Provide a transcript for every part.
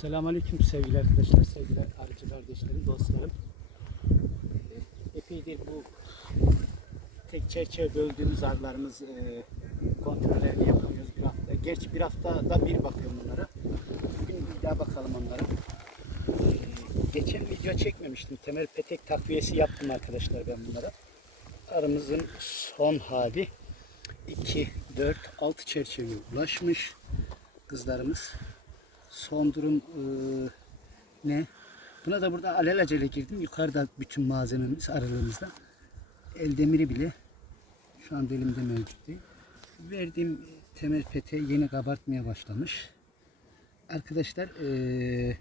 Selamünaleyküm sevgili arkadaşlar, sevgili arıcı kardeşlerim, dostlarım. Epeydir bu tek çerçeve böldüğümüz arılarımız e, kontrollerini yapıyoruz bir hafta. Gerçi bir haftada bir bakıyorum onlara. Bugün bir daha bakalım onlara. E, geçen video çekmemiştim. Temel petek takviyesi yaptım arkadaşlar ben bunlara. Arımızın son hali 2, 4, 6 çerçeveye ulaşmış kızlarımız. Son durum e, ne? Buna da burada alelacele girdim. Yukarıda bütün malzememiz aralığımızda. El demiri bile şu an elimde mevcut değil. Verdiğim temel pete yeni kabartmaya başlamış. Arkadaşlar e,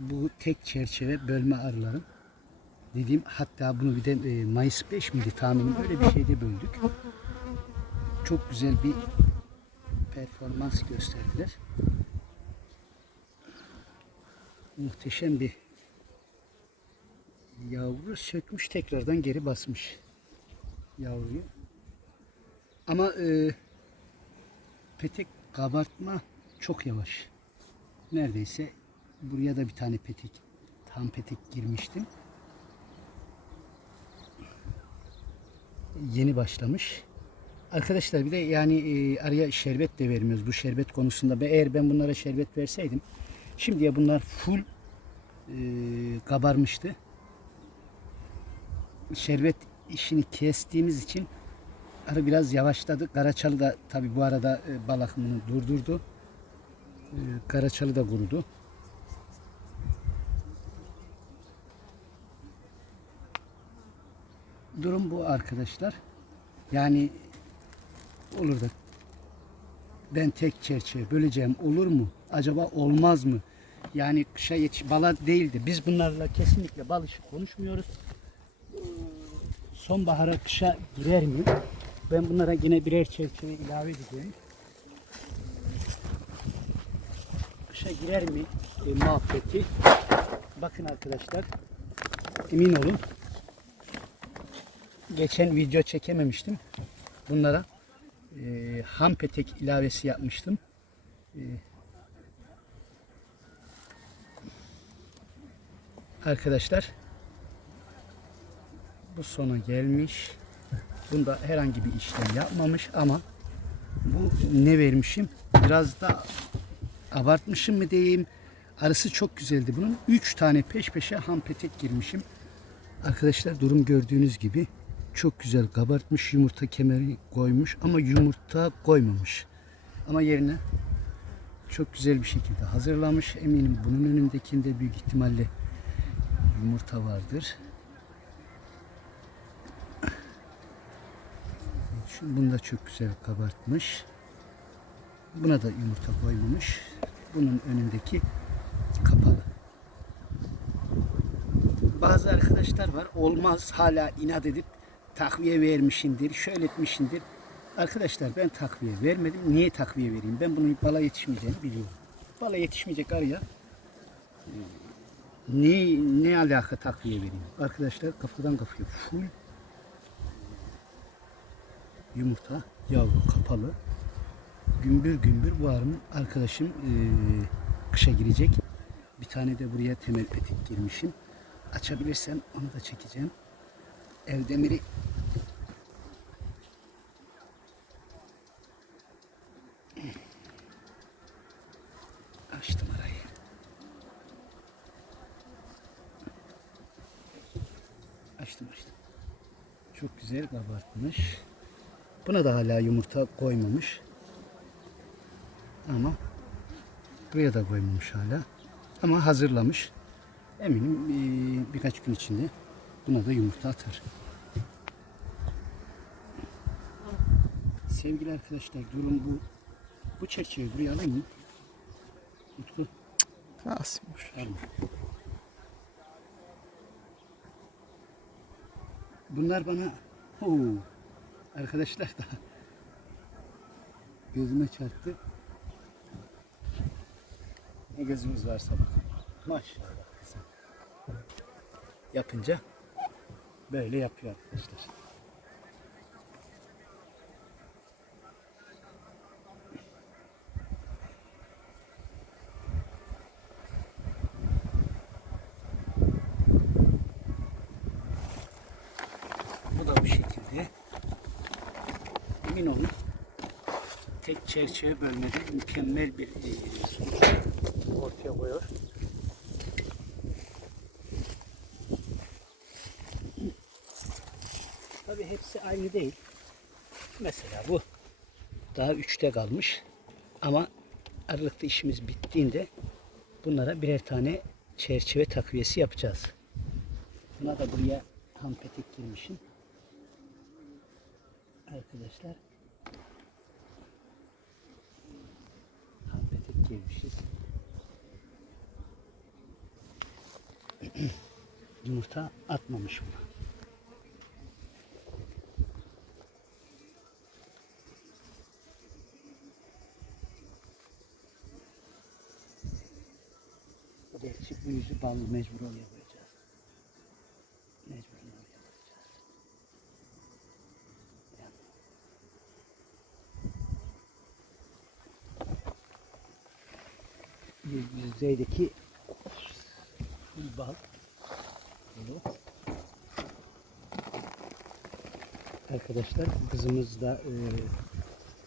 bu tek çerçeve bölme arılarım. Dediğim hatta bunu bir de e, Mayıs 5 miydi tahminim öyle bir şeyde böldük. Çok güzel bir performans gösterdiler. Muhteşem bir yavru sökmüş tekrardan geri basmış yavruyu. Ama e, petek kabartma çok yavaş. Neredeyse buraya da bir tane petek tam petek girmiştim. Yeni başlamış. Arkadaşlar bir de yani e, araya şerbet de vermiyoruz bu şerbet konusunda. Eğer ben bunlara şerbet verseydim şimdiye bunlar full e, kabarmıştı. Şerbet işini kestiğimiz için arı biraz yavaşladı. Karaçalı da tabi bu arada e, bal durdurdu. E, Karaçalı da kurudu. Durum bu arkadaşlar. Yani olur da ben tek çerçeve böleceğim olur mu? Acaba olmaz mı? Yani kışa yetiş bala değildi. Biz bunlarla kesinlikle bal işi konuşmuyoruz. Ee, Sonbahara kışa girer mi? Ben bunlara yine birer çerçeve ilave edeceğim. Kışa girer mi e, muhabbeti? Bakın arkadaşlar. Emin olun. Geçen video çekememiştim. Bunlara e, ham petek ilavesi yapmıştım. E, arkadaşlar bu sona gelmiş. Bunda herhangi bir işlem yapmamış ama bu ne vermişim? Biraz da abartmışım mı diyeyim. Arısı çok güzeldi bunun. 3 tane peş peşe ham petek girmişim. Arkadaşlar durum gördüğünüz gibi çok güzel kabartmış yumurta kemeri koymuş ama yumurta koymamış. Ama yerine çok güzel bir şekilde hazırlamış. Eminim bunun önündekinde büyük ihtimalle yumurta vardır. Şu bunu da çok güzel kabartmış. Buna da yumurta koymamış. Bunun önündeki kapalı. Bazı arkadaşlar var olmaz hala inat edip takviye vermişindir, şöyle etmişindir. Arkadaşlar ben takviye vermedim. Niye takviye vereyim? Ben bunun bala yetişmeyeceğini biliyorum. Bala yetişmeyecek arıya e, ne, ne alaka takviye vereyim? Arkadaşlar kafadan kafaya full yumurta, yavru kapalı. Gümbür gümbür bu arım arkadaşım e, kışa girecek. Bir tane de buraya temel petek girmişim. Açabilirsem onu da çekeceğim. Ev demiri açtım arayı. Açtım açtım. Çok güzel kabartmış. Buna da hala yumurta koymamış. Ama buraya da koymamış hala. Ama hazırlamış. Eminim eee, birkaç gün içinde buna da yumurta atar. Sevgili arkadaşlar durum bu. Bu çerçeveyi buraya alayım mı? Utku Nasılmış? alma. Bunlar bana Oo, arkadaşlar da gözüme çarptı. Ne gözümüz varsa bak. Maşallah. Yapınca böyle yapıyor arkadaşlar. Emin olun tek çerçeve bölmede mükemmel bir e, sonuç ortaya koyuyor. Tabii hepsi aynı değil. Mesela bu daha üçte kalmış. Ama aralıkta işimiz bittiğinde bunlara birer tane çerçeve takviyesi yapacağız. Buna da buraya ham petek girmişim. Arkadaşlar ham petek girmişiz. Yumurta atmamış buna. Gerçi bu yüzü ballı mecbur oraya Yüzeydeki bal. dolu. Arkadaşlar kızımız da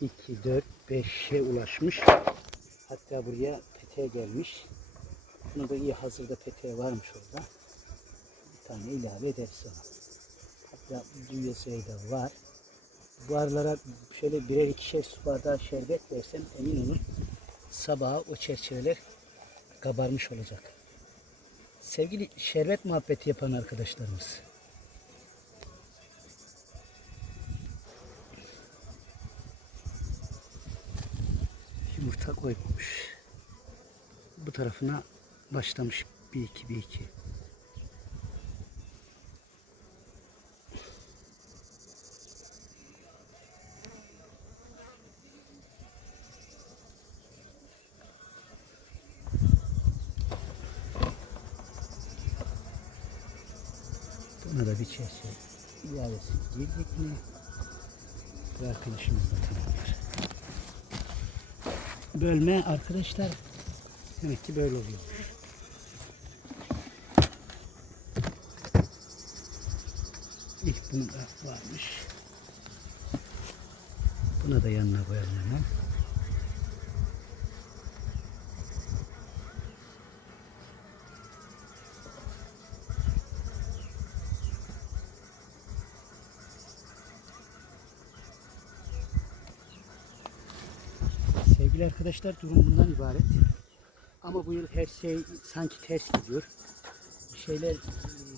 2, 4, 5'e ulaşmış. Hatta buraya peteğe gelmiş. Bunu da iyi hazırda peteğe varmış orada. Bir tane ilave ederiz sonra. Hatta yasayı da var. Bu aralara şöyle birer ikişer su bardağı şerbet versem emin olun sabaha o çerçeveler kabarmış olacak. Sevgili şerbet muhabbeti yapan arkadaşlarımız. Yumurta koymamış. Bu tarafına başlamış bir iki bir iki. Da bir çerçeve ilavesi girdik mi? Bu arkadaşımız da. Bölme arkadaşlar demek ki böyle oluyor. İlk bunu da varmış. Buna da yanına koyalım hemen. Sevgili arkadaşlar durum bundan ibaret. Ama bu yıl her şey sanki ters gidiyor. Bir şeyler e,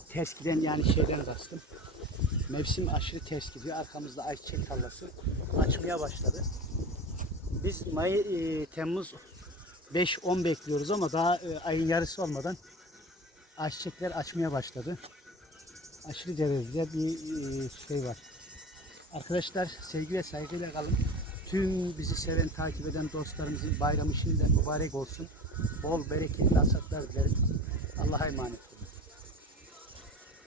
ters giden yani şeyden kastım. Mevsim aşırı ters gidiyor. Arkamızda ayçiçek tarlası açmaya başladı. Biz May, e, Temmuz 5-10 bekliyoruz ama daha e, ayın yarısı olmadan ayçiçekler açmaya başladı. Aşırı derecede bir şey var. Arkadaşlar sevgi ve saygıyla kalın. Tüm bizi seven, takip eden dostlarımızın bayramı şimdiden mübarek olsun. Bol bereketli hasatlar dilerim. Allah'a emanet.